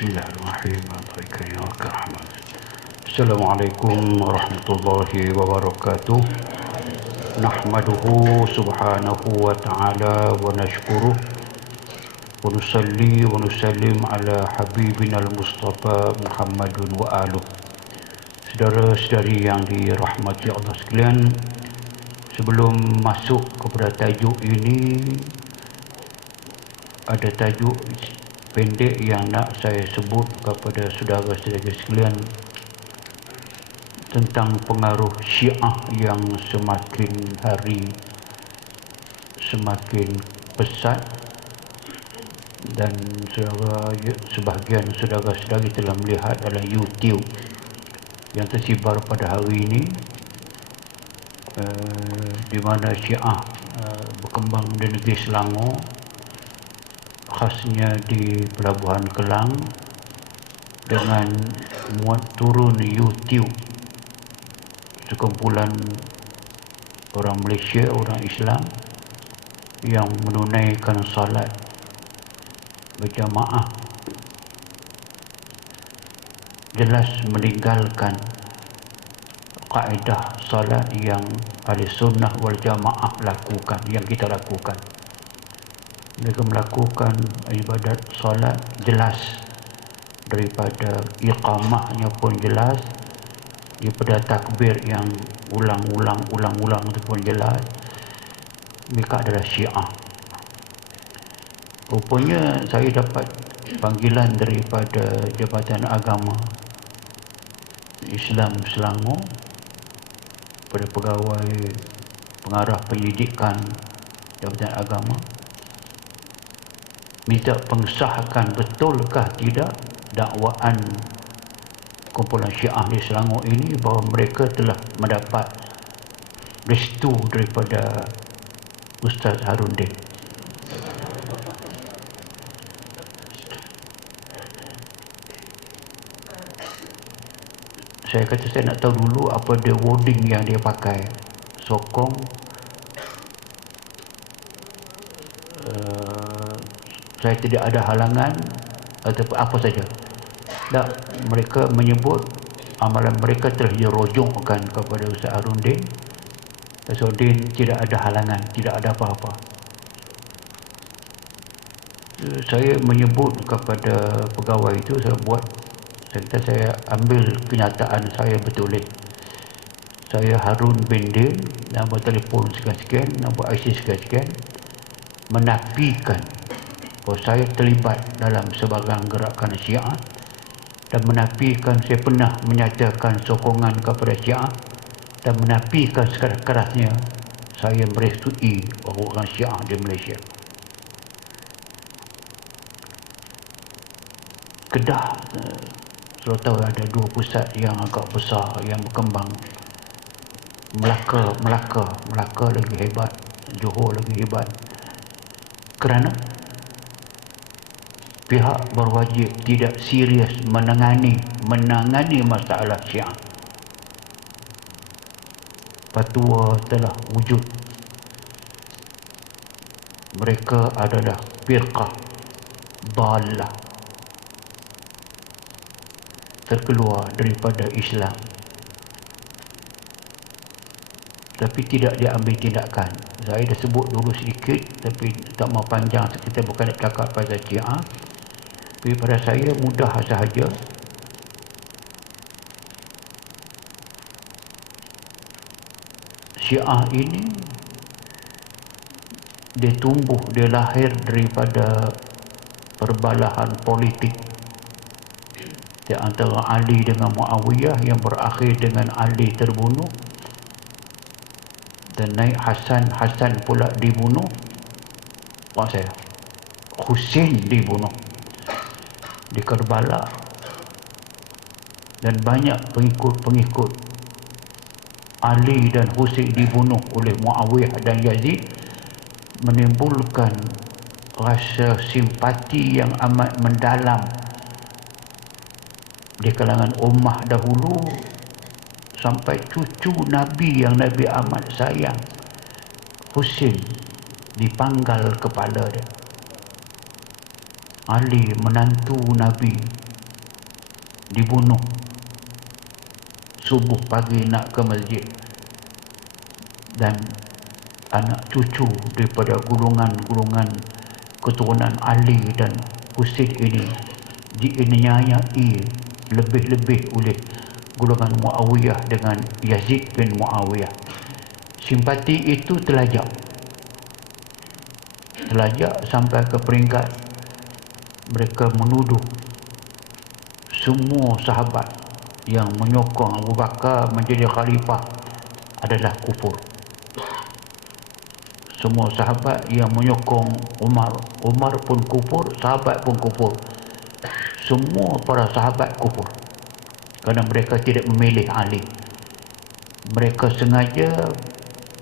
Bismillahirrahmanirrahim. Assalamualaikum warahmatullahi wabarakatuh. Nahmaduhu subhanahu wa ta'ala wa nashkuruh wa nusalli wa nusallim ala habibina al-Mustafa Muhammadun wa aluh. Saudara-saudari yang dirahmati Allah sekalian, sebelum masuk kepada tajuk ini, ada tajuk pendek yang nak saya sebut kepada saudara-saudara sekalian tentang pengaruh Syiah yang semakin hari semakin pesat, dan sebahagian saudara-saudari telah melihat dalam YouTube yang tersibar pada hari ini, di mana Syiah berkembang di negeri Selangor, khasnya di Pelabuhan Kelang, dengan muat turun YouTube sekumpulan orang Malaysia, orang Islam yang menunaikan salat berjamaah, jelas meninggalkan kaedah salat yang ahli sunnah wal jamaah lakukan, yang kita lakukan. Mereka melakukan ibadat solat jelas, daripada iqamahnya pun jelas, daripada takbir yang ulang-ulang itu pun jelas. Mereka adalah Syiah. Rupanya saya dapat panggilan daripada Jabatan Agama Islam Selangor, pada pegawai pengarah penyidikan Jabatan Agama, minta pengesahkan betulkah tidak dakwaan kumpulan Syiah di Selangor ini bahawa mereka telah mendapat restu daripada Ustaz Harundin. Saya kata saya nak tahu dulu apa dia wording yang dia pakai. Sokong, saya tidak ada halangan ataupun apa saja. Tak, mereka menyebut amalan mereka telah dirojokkan kepada Ustaz Harundin. Ustaz Harundin tidak ada halangan, tidak ada apa-apa. Saya menyebut kepada pegawai itu, saya kata saya ambil kenyataan saya betulis. Saya Harun bin Din, nombor telefon sekian-sekian, nombor IC sekian-sekian, menafikan bahawa saya terlibat dalam sebarang gerakan Syiah, dan menafikan saya pernah menyatakan sokongan kepada Syiah, dan menafikan sekeras-kerasnya saya merestui orang Syiah di Malaysia. Kedah, saya tahu ada dua pusat yang agak besar yang berkembang. Melaka lagi hebat, Johor lagi hebat, kerana pihak berwajib tidak serius menangani masalah Syiah. Fatwa telah wujud. Mereka adalah firqah dhalah, terkeluar daripada Islam, tapi tidak diambil tindakan. Saya dah sebut dulu sedikit, tapi tak mau panjang, kita bukan nak cakap pasal Syiah. Tapi pada saya mudah sahaja. Syiah ini dia tumbuh, dia lahir daripada perbalahan politik di antara Ali dengan Muawiyah, yang berakhir dengan Ali terbunuh, dan naik Hasan pula dibunuh. Husain dibunuh di Karbala, dan banyak pengikut Ali dan Husain dibunuh oleh Muawiyah dan Yazid, menimbulkan rasa simpati yang amat mendalam di kalangan ummah dahulu, sampai cucu Nabi yang Nabi amat sayang, Husain, dipanggal kepala dia. Ali menantu Nabi dibunuh subuh pagi nak ke masjid, dan anak cucu daripada golongan keturunan Ali dan Husain ini dianiayai lebih-lebih oleh golongan Muawiyah dengan Yazid bin Muawiyah. Simpati itu terlajak sampai ke peringkat mereka menuduh semua sahabat yang menyokong Abu Bakar menjadi khalifah adalah kufur. Semua sahabat yang menyokong Umar pun kufur, sahabat pun kufur. Semua para sahabat kufur kerana mereka tidak memilih Ali. Mereka sengaja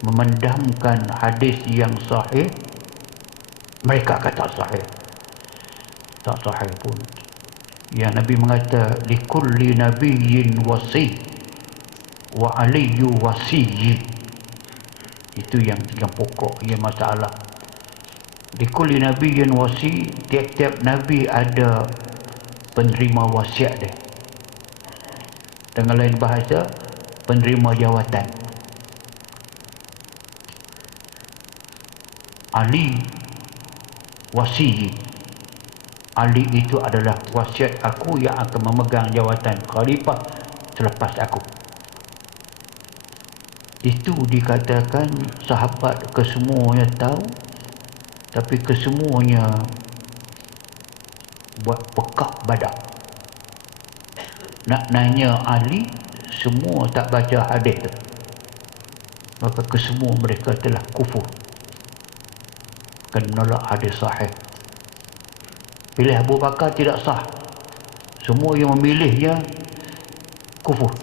memendamkan hadis yang sahih. Mereka kata sahih, tak sahih pun. Yang Nabi mengata likulli nabiyyin wasi wa aliyyu wasiyyi. Itu yang pokok, yang masalah. Likulli nabiyyin wasi, tiap-tiap nabi ada penerima wasiat dia. Dengan lain bahasa, penerima jawatan. Ali wasi. Ali itu adalah wasiat aku yang akan memegang jawatan khalifah selepas aku. Itu dikatakan sahabat kesemuanya tahu, tapi kesemuanya buat pekak badak. Nak nanya Ali, semua tak baca hadis tu. Maka kesemua mereka telah kufur, akan menolak hadis sahih. Pilih Abu Bakar tidak sah. Semua yang memilihnya kufur.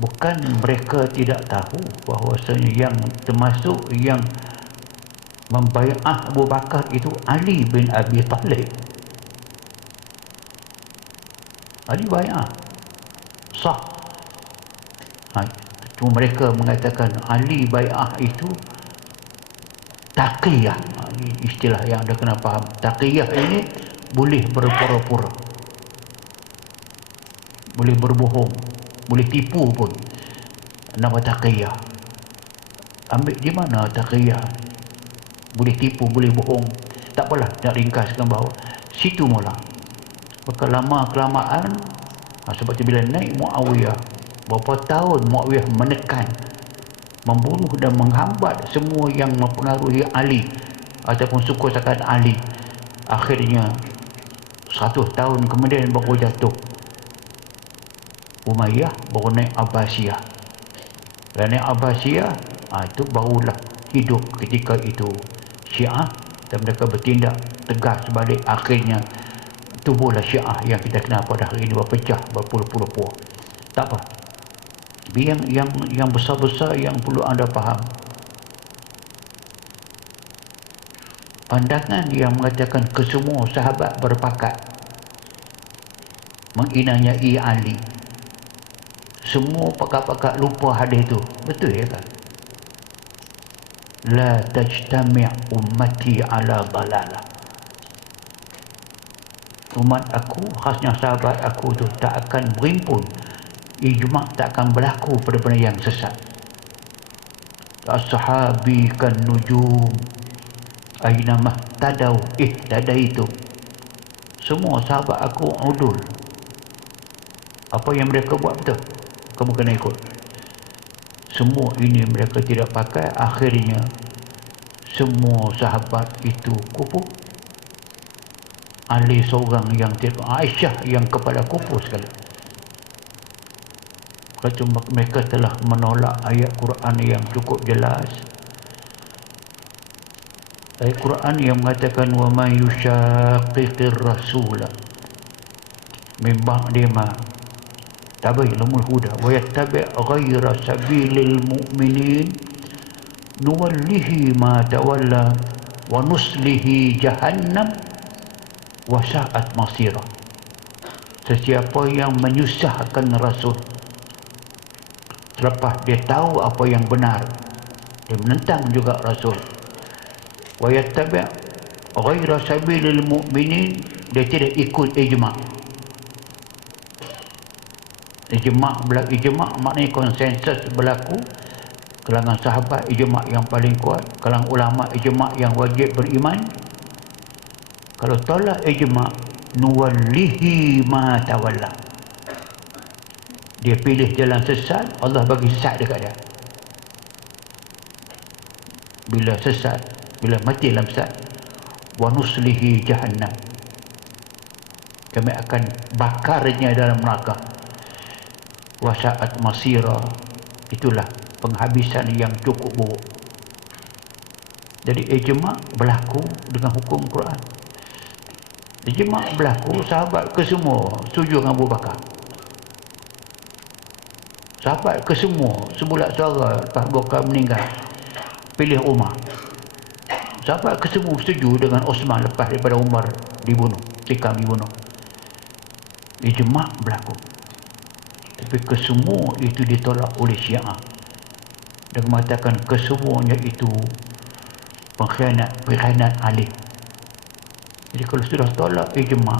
Bukan mereka tidak tahu bahawasanya yang termasuk yang membai'ah Abu Bakar itu Ali bin Abi Talib. Ali bai'ah sah. Cuma mereka mengatakan Ali bai'ah itu taqiyah. Ini istilah yang anda kena faham. Taqiyah ini boleh berpura-pura, boleh berbohong, boleh tipu pun. Nama taqiyah. Ambil di mana taqiyah? Boleh tipu, boleh bohong. Tak apalah, nak ringkaskan bahawa situ mula. Maka lama-kelamaan, sebab tu bila naik Muawiyah, berapa tahun Muawiyah menekan, membunuh dan menghambat semua yang mempengaruhi Ali ataupun suku sakan Ali. Akhirnya 100 tahun kemudian baru jatuh Umayyah, baru naik Abbasiyah. Dan naik Abbasiyah, itu barulah hidup ketika itu Syiah, dan mereka bertindak tegas sebalik. Akhirnya tubuhlah Syiah yang kita kenal pada hari ini, berpecah berpuluh-puluh puak. Tak apa. Yang besar-besar yang perlu anda faham, pandangan yang mengatakan kesemua sahabat berpakat menginayai Ali, semua pakar-pakar lupa hadis itu. Betul ya kan? La tajtami' ummati ala dalalah. Umat aku, khasnya sahabat aku tu, tak akan berimpun, ijma' tak akan berlaku pada benda yang sesat. As-sahabi kan nujum aynamah tadau ihtadaitu. Semua sahabat aku udul. Apa yang mereka buat betul, kamu kena ikut. Semua ini mereka tidak pakai. Akhirnya semua sahabat itu kufur. Ali seorang yang tidak, Aisyah yang kepada kufur sekali. Kata mereka telah menolak ayat Quran yang cukup jelas. Ayat Quran yang mengatakan wa may yushaqiqir rasula min ba'di ma tabayyana huda wa yattabi' ghayra sabilil mu'minin nuwallihi ma tawalla wa nuslihi jahannam wa sa'at masira. Sesiapa yang menyusahkan Rasul selepas dia tahu apa yang benar, dia menentang juga Rasul. Wa yattabi' ghayra sabilil mu'minin, dia tidak ikut ijma'. Ijma' maknanya konsensus berlaku. Kalangan sahabat ijma' yang paling kuat. Kalangan ulama ijma' yang wajib beriman. Kalau tolak ijma', nuwallihi ma tawalla. Dia pilih jalan sesat, Allah bagi sesat dekat dia. Bila sesat, bila mati dalam sesat, wa nuslihi jahannam, kami akan bakarnya dalam neraka. Wa sa'at masira, itulah penghabisan yang cukup buruk. Jadi ijma' berlaku dengan hukum Quran. Ijma' berlaku, sahabat kesemua setuju dengan Abu Bakar. Sahabat kesemua sebulat suara lepas Abu Bakar meninggal pilih Umar. Sahabat kesemua setuju dengan Osman lepas daripada Umar dibunuh, tikam dibunuh. Ijma' berlaku. Tapi kesemua itu ditolak oleh Syiah dan mengatakan kesemuanya itu pengkhianat alim. Jadi kalau sudah tolak ijma',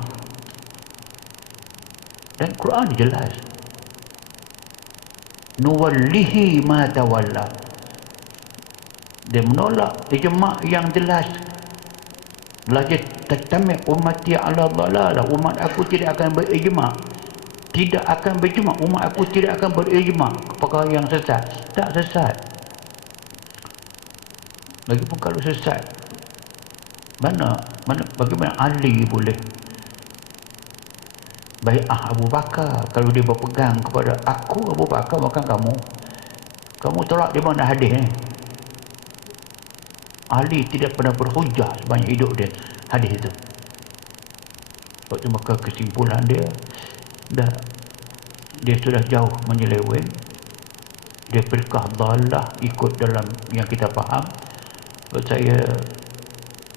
dan Quran jelas, nuwallihi ma tawalla, dia menolak ijma' yang jelas. Lajat tatami' ummati ala dhalalah, umat aku tidak akan berijma', tidak akan berjma', umat aku tidak akan berijma' perkara yang sesat. Tak sesat. Lagipun kalau sesat, bagaimana Ali boleh bai'ah Abu Bakar kalau dia berpegang kepada aku Abu Bakar, bukan kamu tolak di mana hadis ni? Ali tidak pernah berhujah sebanyak hidup dia hadis itu. Sebab itu maka kesimpulan dia sudah jauh menyeleweng. Dia firqah dhalah, ikut dalam yang kita faham. Sebab saya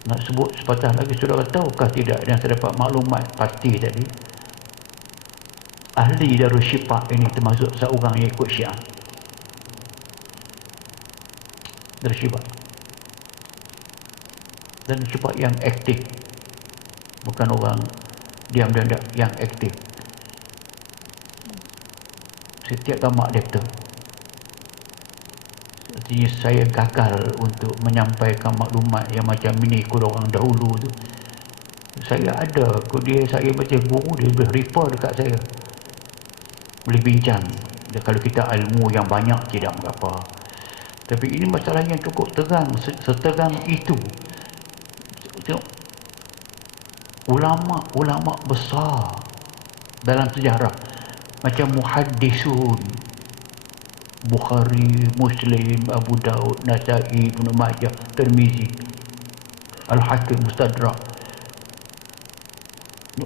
nak sebut sepatah lagi, saudara tahukah tidak yang saya dapat maklumat pasti tadi, ahli Darul Syifa ini termasuk seorang yang ikut Syiah. Darul Syifa. Dan Syifa yang aktif, bukan orang diam dan yang aktif. Setiap tamak dia betul. Artinya saya gagal untuk menyampaikan maklumat yang macam ini kepada orang dahulu tu. Saya ada, saya macam guru, dia boleh refer dekat saya, boleh bincang. Dan kalau kita ilmu yang banyak tidak mengapa. Tapi ini masalah yang cukup terang, seterang itu. Tengok, ulama besar dalam sejarah macam muhaddisun, Bukhari, Muslim, Abu Daud, Nasai, Ibn Majah, Tirmizi, Al-Hakim, Mustadrak.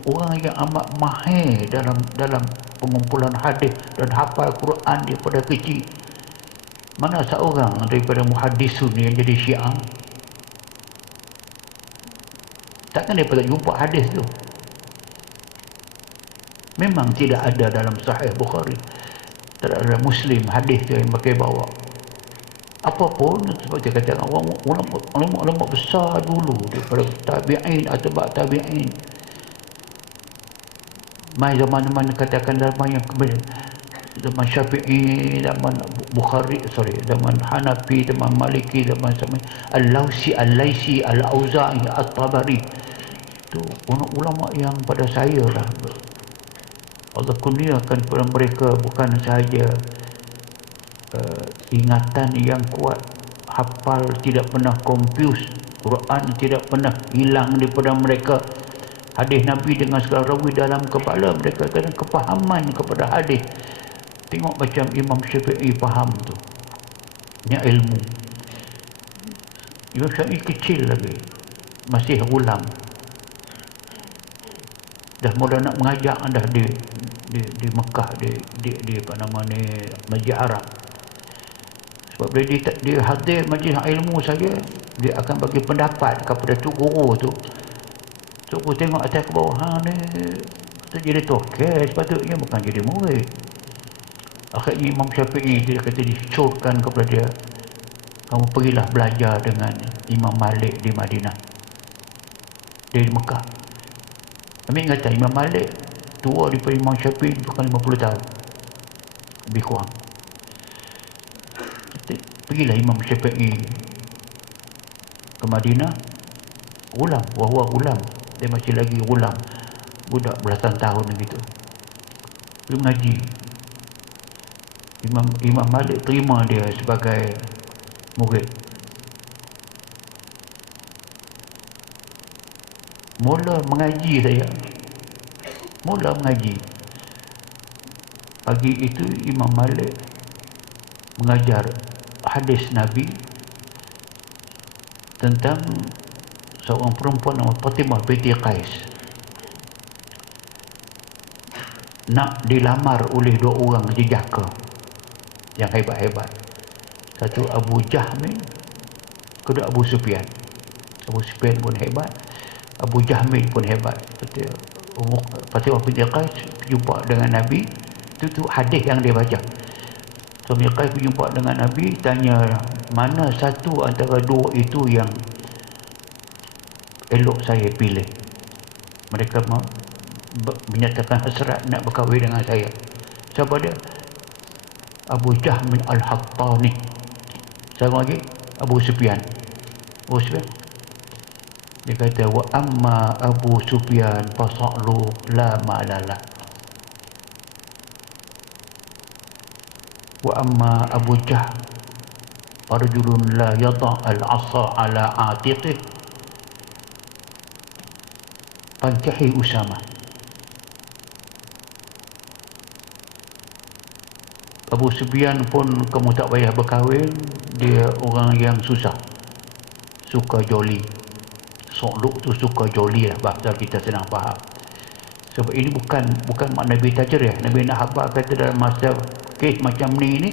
Orang yang amat mahir dalam pengumpulan hadis dan hafal Quran daripada kecil. Mana seorang daripada muhaddisun yang jadi Syiah? Takkan dia pernah jumpa hadis tu? Memang tidak ada dalam Sahih Bukhari, tidak ada Muslim hadis yang pakai bawa. Apapun, seperti katakan orang ulama besar dulu daripada tabi'in atau ba'd tabi'in. Mai zaman-zaman katakan zaman yang kemudian, zaman Syafi'i, zaman Bukhari, zaman Hanafi, zaman Maliki, zaman Al-Lausi, Al-Laisi, Al-Auza'i, At-Tabari. Itu ulama yang pada saya lah Allah kurniakan kepada mereka bukan sahaja ingatan yang kuat, hafal tidak pernah confuse, Quran tidak pernah hilang daripada mereka, hadis Nabi dengan segala rawi dalam kepala mereka, dan kepahaman kepada hadis. Tengok macam Imam Syafi'i faham tu, punya ilmu. Imam Syafi'i kecil lagi, masih ulam, dah mula nak mengajak dah di Mekah, di apa nama ni, Masjid Arab. Sebab bila dia hadir majlis ilmu saja, dia akan bagi pendapat kepada tu guru tu. Tu guru tengok atas ke bawah, ni jadi tokel, sepatutnya bukan jadi murid. Akhirnya Imam Syafi'i dia kata, dicurkan kepada dia, kamu pergilah belajar dengan Imam Malik di Madinah, di Mekah. Kami kata Imam Malik tua daripada Imam Syafi'i bukan 50 tahun. lebih kurang. Pergilah Imam Syafi'i ke Madinah, ulam, wahwa ulam, dia masih lagi ulam, budak belasan tahun gitu, dia mengaji. Imam Malik terima dia sebagai murid. Mula mengaji saya, mula mengaji. Pagi itu Imam Malik mengajar hadis Nabi tentang seorang perempuan nama Fatimah binti Qais nak dilamar oleh dua orang jejaka yang hebat-hebat. Satu Abu Jahmin, kedua Abu Sufyan. Abu Sufyan pun hebat, Abu Jahmin pun hebat. Fatimah binti Qais jumpa dengan Nabi, itu hadis yang dia baca. Suami Qais berjumpa dengan Nabi, tanya mana satu antara dua itu yang elok saya pilih. Mereka menyatakan hasrat nak berkahwin dengan saya. Siapa dia? Abu Jahmin Al-Hattani. Sama lagi Abu Sufyan. Abu Sufyan, dia kata, wa amma Abu Sufyan fasa'lu la ma'lala, wa amma Abu Jahl farjulun la yata' al-asa ala atiqih fankihi Usama. Abu Sufyan pun kamu tak payah berkahwin, dia orang yang susah, suka joli. So'luk tu suka joli lah, bahasa kita senang faham. Sebab ini bukan mak Nabi tajrih. Nabi nak habaq kata dalam masa kes macam ni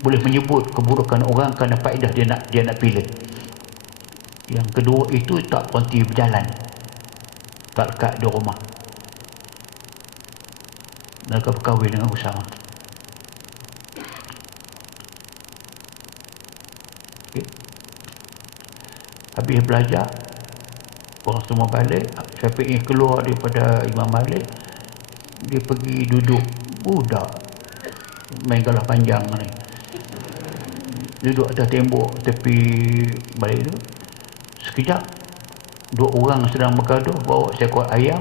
boleh menyebut keburukan orang kerana faedah dia nak pilih. Yang kedua itu tak berhenti berjalan, tak lekat di rumah. Mereka berkahwin dengan Usama. Okay. Habis belajar, orang semua balik, Syafi'i keluar daripada Imam Malik, dia pergi duduk, budak main galah panjang ni, duduk atas tembok tepi balik tu. Sekejap dua orang sedang bergaduh, bawa seekor ayam,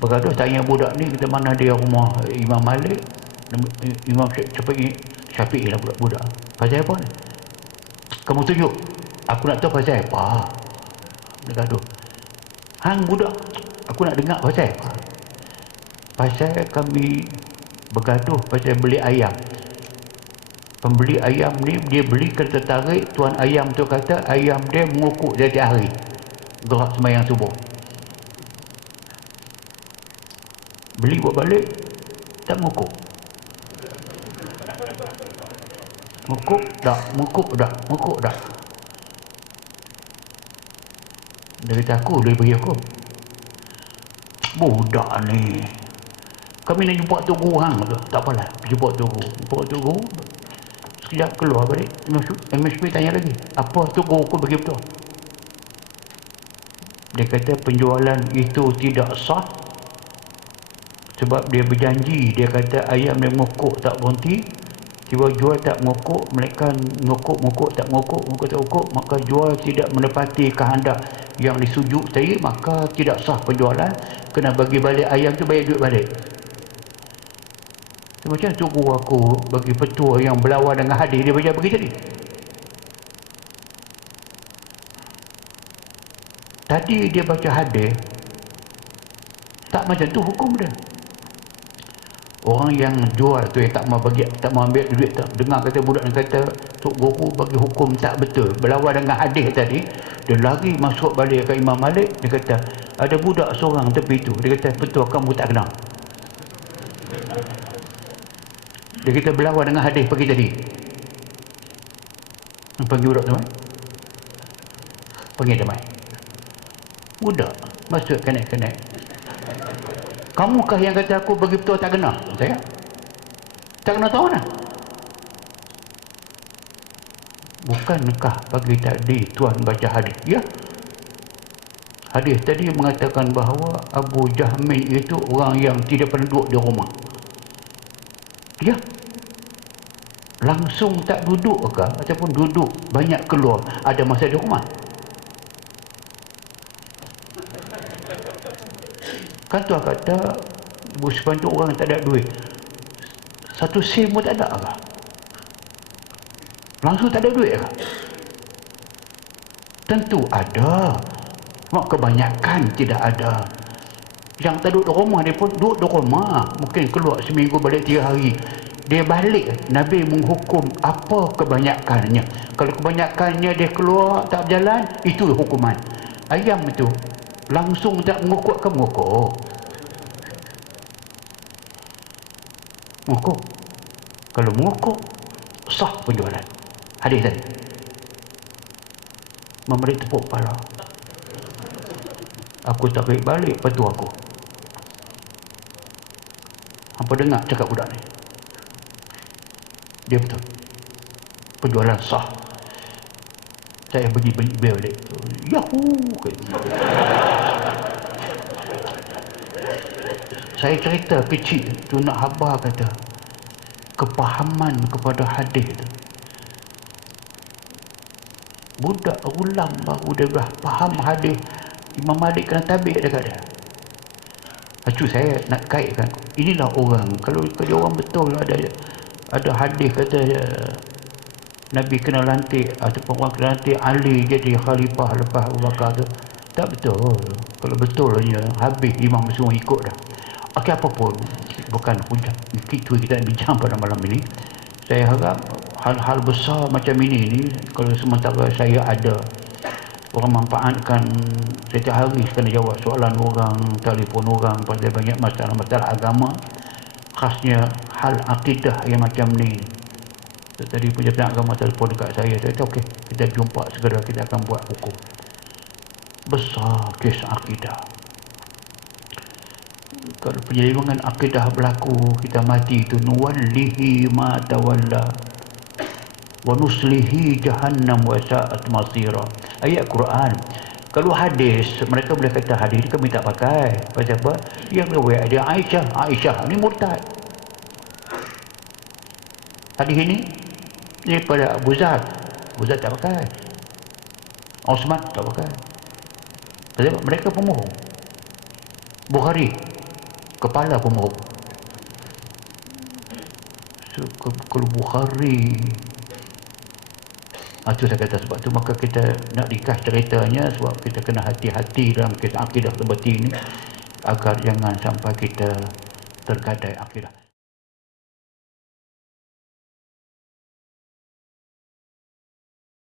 bergaduh. Tanya budak ni, kita mana dia rumah Imam Malik. Imam Syafi'i lah budak. Pasal apa ni? Kamu tunjuk, aku nak tahu pasal apa. Dia gaduh. Hang budak, aku nak dengar pasal apa. Pasal kami bergaduh pasal beli ayam. Pembeli ayam ni, dia beli kereta tarik, tuan ayam tu kata ayam dia mengukuk setiap hari gerak sembahyang subuh. Beli buat balik, tak mengukuk. Mengukuk tak, mengukuk tak, mengukuk tak. Dia kata, aku boleh bagi aku. Budak ni, kami nak jumpa tu guru hang tu. Tak apalah, jumpa tu guru. Jumpa tu guru. Sekejap keluar balik, MSP tanya lagi, apa tu guru aku bagi betul? Dia kata penjualan itu tidak sah sebab dia berjanji. Dia kata ayam dia mengukuk tak berhenti, tiba jual tak mengukuk, mereka mengukuk tak mengukuk, tak mengukuk, maka jual tidak menepati kehendak yang disujuk saya, maka tidak sah penjualan, kena bagi balik ayam tu, bayar duit balik. Macam tu guru aku bagi petua yang berlawan dengan hadis dia baca bagi tadi. Tadi dia baca hadis tak macam tu hukum dia. Orang yang jual tu yang tak mau bagi, tak mau ambil duit, tak dengar kata budak ni kata tok guru bagi hukum tak betul, berlawan dengan hadis tadi. Dia lari masuk balik ke Imam Malik. Dia kata ada budak seorang tepi tu, dia kata betul kamu tak kenal. Dia kata berlawan dengan hadis pagi tadi. Panggil budak tu, panggil dia mai. Budak masuk kanak-kanak. Kamukah yang kata aku bagi betul tak kena? Saya tak kena tahu mana? Bukankah pagi tadi tuan baca hadis? Ya. Hadis tadi mengatakan bahawa Abu Jahmin itu orang yang tidak pernah duduk di rumah. Ya, langsung tak duduk ke ataupun duduk banyak keluar, ada masa di rumah. Kan tuan kata sepanjang orang tak ada duit, satu sen pun tak ada ke? Langsung tak ada duit ke? Tentu ada, cuma kebanyakan tidak ada. Yang tak duduk di rumah, dia pun duduk di rumah, mungkin keluar seminggu balik 3 hari, dia balik. Nabi menghukum apa kebanyakannya. Kalau kebanyakannya dia keluar tak berjalan, itu hukuman. Ayam itu langsung tak mengukur ke mengukur? Mengukur. Kalau mengukur, sah penjualan. Hadis tadi memberi tepuk kepala. Aku tak baik balik petu aku. Apa dengar cakap budak ni? Dia betul. Penjualan sah. Saya pergi beli balik. Yahoo! Saya cerita kecil tu nak khabar kata kepahaman kepada hadis tu. Budak ulang baru dia dah faham hadis. Imam Malik kena tabik dekat dia. Acu saya nak kaitkan. Inilah orang. Kalau dia orang betul ada hadis kata Nabi kena lantik ataupun orang kena lantik Ali jadi khalifah lepas Abu Bakar tu. Tak betul. Kalau betul je habis imam semua ikut dah. Okey, apapun bukan hujah. Itu kita nak bincang pada malam ini. Saya harap hal-hal besar macam ini kalau sementara saya ada, orang manfaatkan setiap hari kena jawab soalan orang, telefon orang pada banyak masalah-masalah agama, khasnya hal akidah yang macam ni. Tadi pejabat agama telefon dekat saya kata okey, kita jumpa segera, kita akan buat hukum. Besar kes akidah. Kalau penyelewengan akidah berlaku, kita mati itu nuwallihi ma tawalla wa nuslihi jahannam wa sa'at masira. Ayat Quran. Kalau hadis, mereka boleh kata hadis ni kami tak pakai. Pasal apa? Yang riwayat dia Aisyah. Aisyah ni murtad. Hadis ini daripada Abu Zar. Abu Zar tak pakai. Osman tak pakai. Pasal apa? Mereka pemohong. Bukhari kepala pemohong. So, kalau Bukhari, itu saya kata sebab tu maka kita nak ringkas ceritanya, sebab kita kena hati-hati dalam kes akidah seperti ini agar jangan sampai kita tergadai akidah.